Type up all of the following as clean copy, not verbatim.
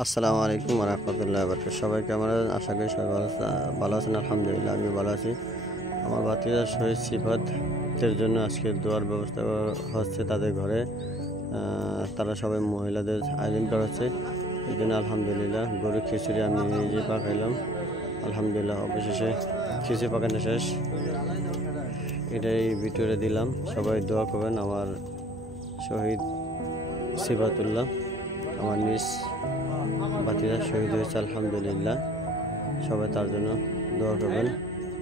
আসসালামু আলাইকুম ওয়া রাহমাতুল্লাহি ওয়া বারাকাতুহু। সবাই কেমন আছেন? আশা করি সবাই ভালো আছেন। আলহামদুলিল্লাহ আমি ভালো আছি। আমার ভাতিজার শহীদ সিফাতের জন্য আজকে দোয়ার ব্যবস্থা হচ্ছে তাদের ঘরে। তারা সবাই মহিলাদের আয়োজন করা হচ্ছে। এই জন্য আলহামদুলিল্লাহ গরুর খিচুড়ি আমি নিজে পাকাইলাম। আলহামদুলিল্লাহ অবশেষে খিচুড়ি পাকানো শেষ। এটাই ভিডিওতে দিলাম। সবাই দোয়া করবেন আমার শহীদ সিফাতুল্লাহ, আমার নিজ ভাতিজা শহীদ হয়েছে আলহামদুলিল্লাহ। সবাই তার জন্য দোয়া করবেন,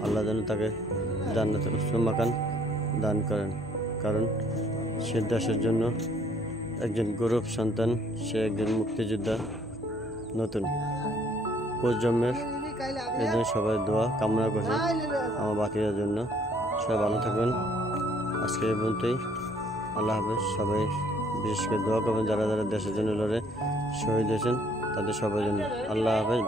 আল্লাহ যেন তাকে জান্নাতুল মাকান দান করেন। কারণ সে দেশের জন্য একজন গৌরব সন্তান, সে একজন মুক্তিযোদ্ধা, নতুন প্রজন্মের। এই জন্য সবাই দোয়া কামনা করছে আমার ভাতিজার জন্য। সবাই ভালো থাকবেন। আজকে এই পর্যন্তই। আল্লাহ হাফেজ। সবাই বিশেষ করে দোয়া করবেন যারা যারা দেশের জন্য লড়ে শহীদ হয়েছেন তাদের সবার জন্য। আল্লাহ হাফেজ।